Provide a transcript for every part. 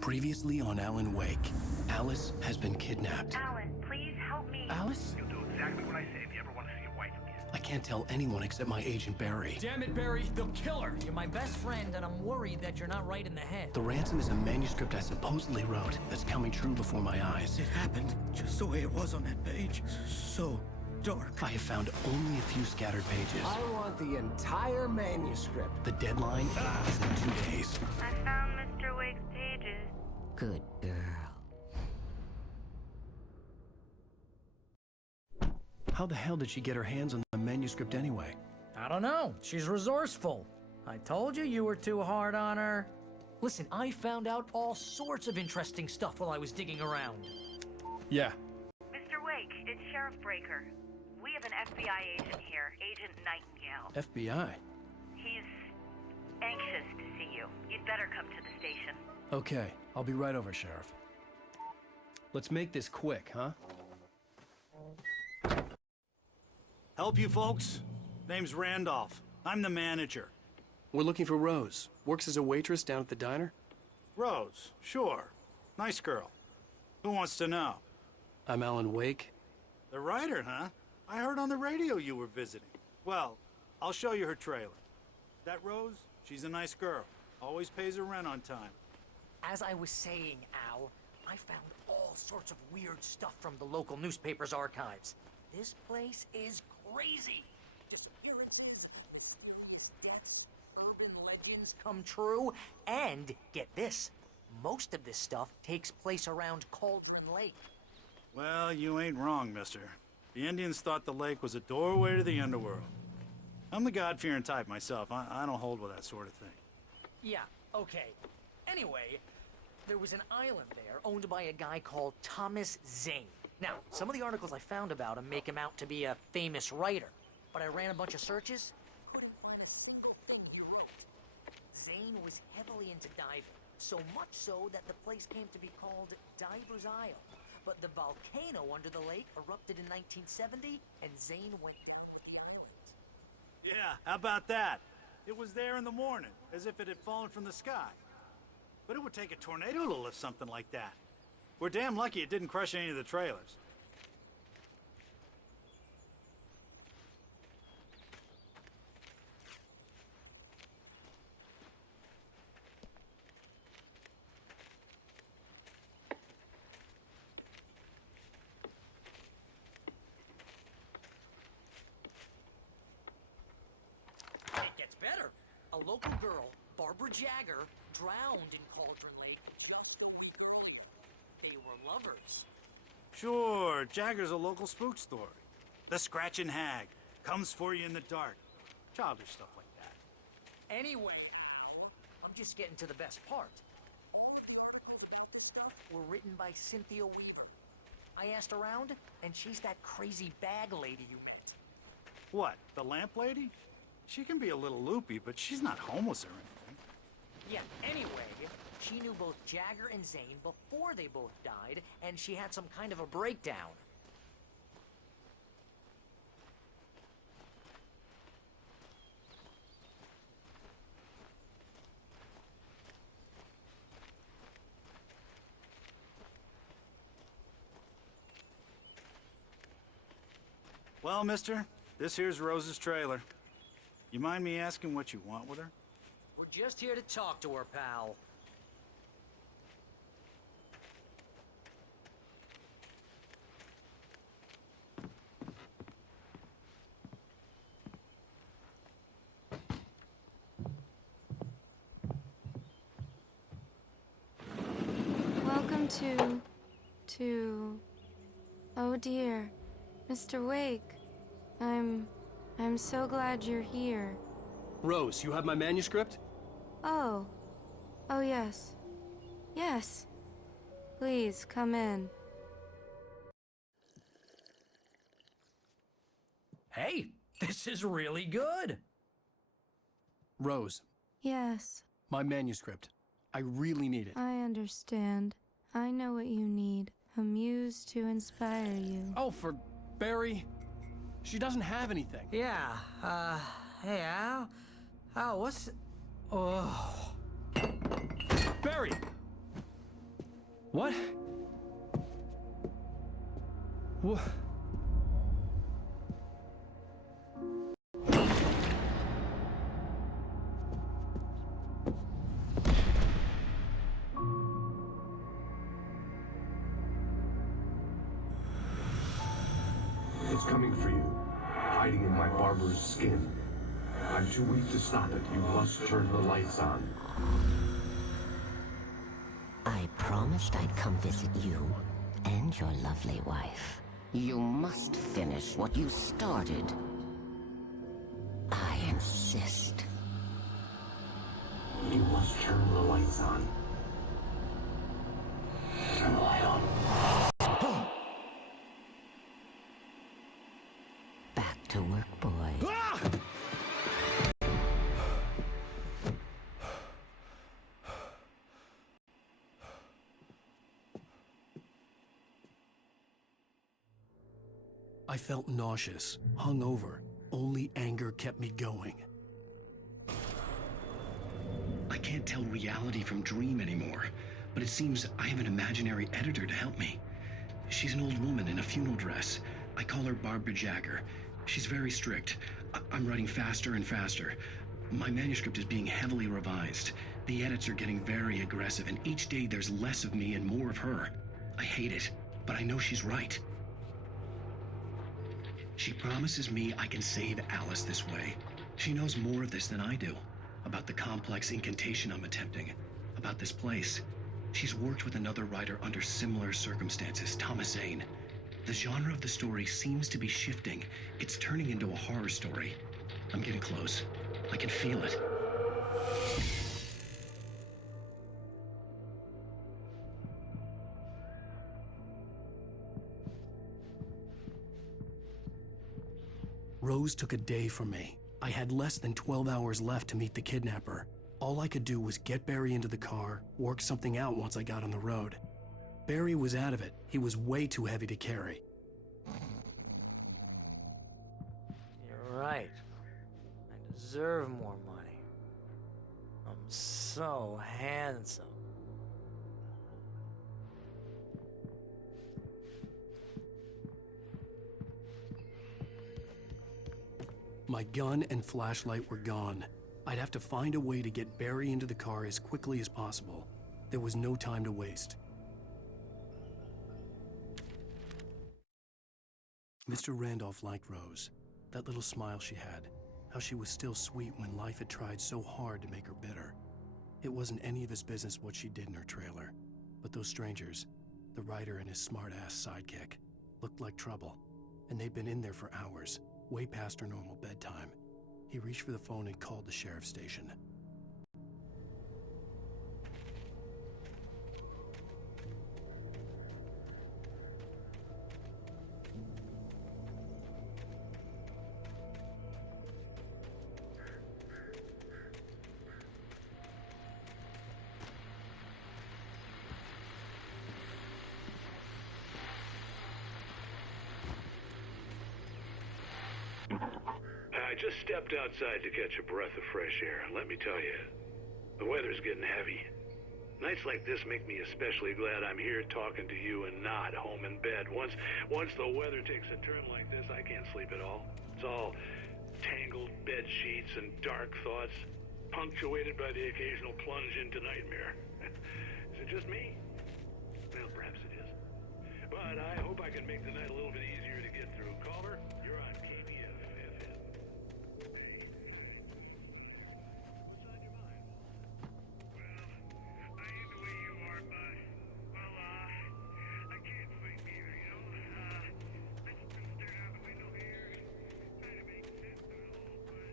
Previously on Alan Wake, Alice has been kidnapped. Alan, please help me. Alice? You'll do exactly what I say if you ever want to see your wife again. I can't tell anyone except my agent Barry. Damn it, Barry, they'll kill her! You're my best friend, and I'm worried that you're not right in the head. The ransom is a manuscript I supposedly wrote that's coming true before my eyes. It happened just the way it was on that page. So dark. I have found only a few scattered pages. I want the entire manuscript. The deadline is in 2 days. I found Mr. Wake's pages. Good girl. How the hell did she get her hands on the manuscript anyway? I don't know. She's resourceful. I told you you were too hard on her. Listen, I found out all sorts of interesting stuff while I was digging around. Yeah. Mr. Wake, it's Sheriff Breaker. We have an FBI agent here, Agent Nightingale. FBI? He's anxious to see you. You'd better come to the station. Okay, I'll be right over, Sheriff. Let's make this quick, huh? Help you folks? Name's Randolph. I'm the manager. We're looking for Rose. Works as a waitress down at the diner. Rose, sure. Nice girl. Who wants to know? I'm Alan Wake. The writer, huh? I heard on the radio you were visiting. Well, I'll show you her trailer. That Rose, she's a nice girl. Always pays her rent on time. As I was saying, Al, I found all sorts of weird stuff from the local newspaper's archives. This place is crazy. Disappearance, mysterious deaths, urban legends come true, and get this, most of this stuff takes place around Cauldron Lake. Well, you ain't wrong, mister. The Indians thought the lake was a doorway to the underworld. I'm the God-fearing type myself. I don't hold with that sort of thing. Yeah, okay. Anyway, there was an island there owned by a guy called Thomas Zane. Now, some of the articles I found about him make him out to be a famous writer, but I ran a bunch of searches, couldn't find a single thing he wrote. Zane was heavily into diving, so much so that the place came to be called Diver's Isle. But the volcano under the lake erupted in 1970, and Zane went down with the island. Yeah, how about that? It was there in the morning, as if it had fallen from the sky. But it would take a tornado to lift something like that. We're damn lucky it didn't crush any of the trailers. It gets better. A local girl, Barbara Jagger, drowned in Cauldron Lake just a week. They were lovers. Sure, Jagger's a local spook story. The Scratching Hag comes for you in the dark. Childish stuff like that. Anyway, Al, I'm just getting to the best part. All the articles about this stuff were written by Cynthia Weaver. I asked around, and she's that crazy bag lady you met. What, the lamp lady? She can be a little loopy, but she's not homeless or anything. Yeah, anyway, she knew both Jagger and Zane before they both died, and she had some kind of a breakdown. Well, mister, this here's Rose's trailer. You mind me asking what you want with her? We're just here to talk to her, pal. Welcome to... Oh dear, Mr. Wake. I'm so glad you're here. Rose, you have my manuscript? Oh. Oh yes. Yes. Please, come in. Hey, this is really good. Rose, Yes, my manuscript. I really need it. I understand. I know what you need. A muse to inspire you. Oh, for Barry. She doesn't have anything. Yeah, hey, Al. Al, what's... Oh... Barry! What? What? It's coming for you, hiding in my barber's skin. I'm too weak to stop it. You must turn the lights on. I promised I'd come visit you and your lovely wife. You must finish what you started. I insist. You must turn the lights on. Turn the light on. Back to work, boy. I felt nauseous, hungover. Only anger kept me going. I can't tell reality from dream anymore, but it seems I have an imaginary editor to help me. She's an old woman in a funeral dress. I call her Barbara Jagger. She's very strict. I'm writing faster and faster. My manuscript is being heavily revised. The edits are getting very aggressive, and each day there's less of me and more of her. I hate it, but I know she's right. She promises me I can save Alice this way. She knows more of this than I do. About the complex incantation I'm attempting. About this place. She's worked with another writer under similar circumstances, Thomas Zane. The genre of the story seems to be shifting. It's turning into a horror story. I'm getting close. I can feel it. Rose took a day from me. I had less than 12 hours left to meet the kidnapper. All I could do was get Barry into the car, work something out once I got on the road. Barry was out of it. He was way too heavy to carry. You're right. I deserve more money. I'm so handsome. My gun and flashlight were gone. I'd have to find a way to get Barry into the car as quickly as possible. There was no time to waste. Mr. Randolph liked Rose. That little smile she had. How she was still sweet when life had tried so hard to make her bitter. It wasn't any of his business what she did in her trailer. But those strangers, the writer and his smart-ass sidekick, looked like trouble. And they'd been in there for hours. Way past her normal bedtime. He reached for the phone and called the sheriff's station. I just stepped outside to catch a breath of fresh air. Let me tell you, the weather's getting heavy. Nights like this make me especially glad I'm here talking to you and not home in bed. Once the weather takes a turn like this, I can't sleep at all. It's all tangled bed sheets and dark thoughts, punctuated by the occasional plunge into nightmare. Is it just me? Well, perhaps it is. But I hope I can make the night a little bit easier to get through. Caller, you're on KBFFN. Hey. What's on your mind? Well, I ain't the way you are, bud. Well, I can't sleep either, you know? I just been staring out the window here, trying to make sense of it all, but...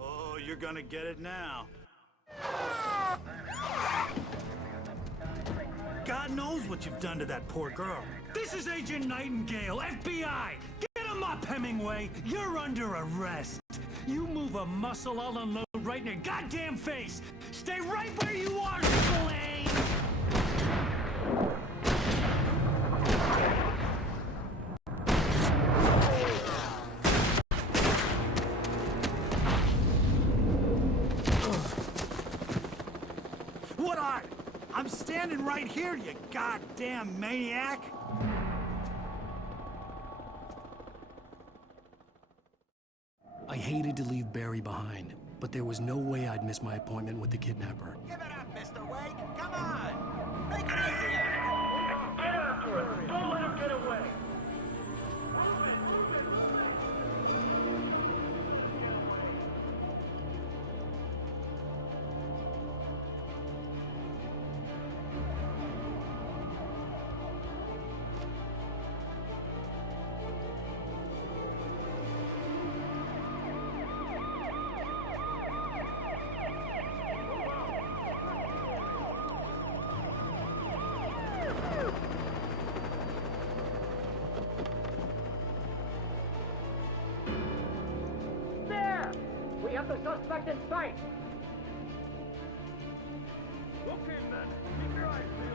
Oh, you're gonna get it now. God knows what you've done to that poor girl. This is Agent Nightingale, FBI! Get him up, Hemingway! You're under arrest! You move a muscle, I'll unload right in your goddamn face! Stay right where you are, Slane! right here, you goddamn maniac! I hated to leave Barry behind, but there was no way I'd miss my appointment with the kidnapper. Give it up, Mr. Wake! Come on! Make it easier! Get after it! Don't let him get away! We have the suspect in sight! Okay, men. Keep your eyes peeled.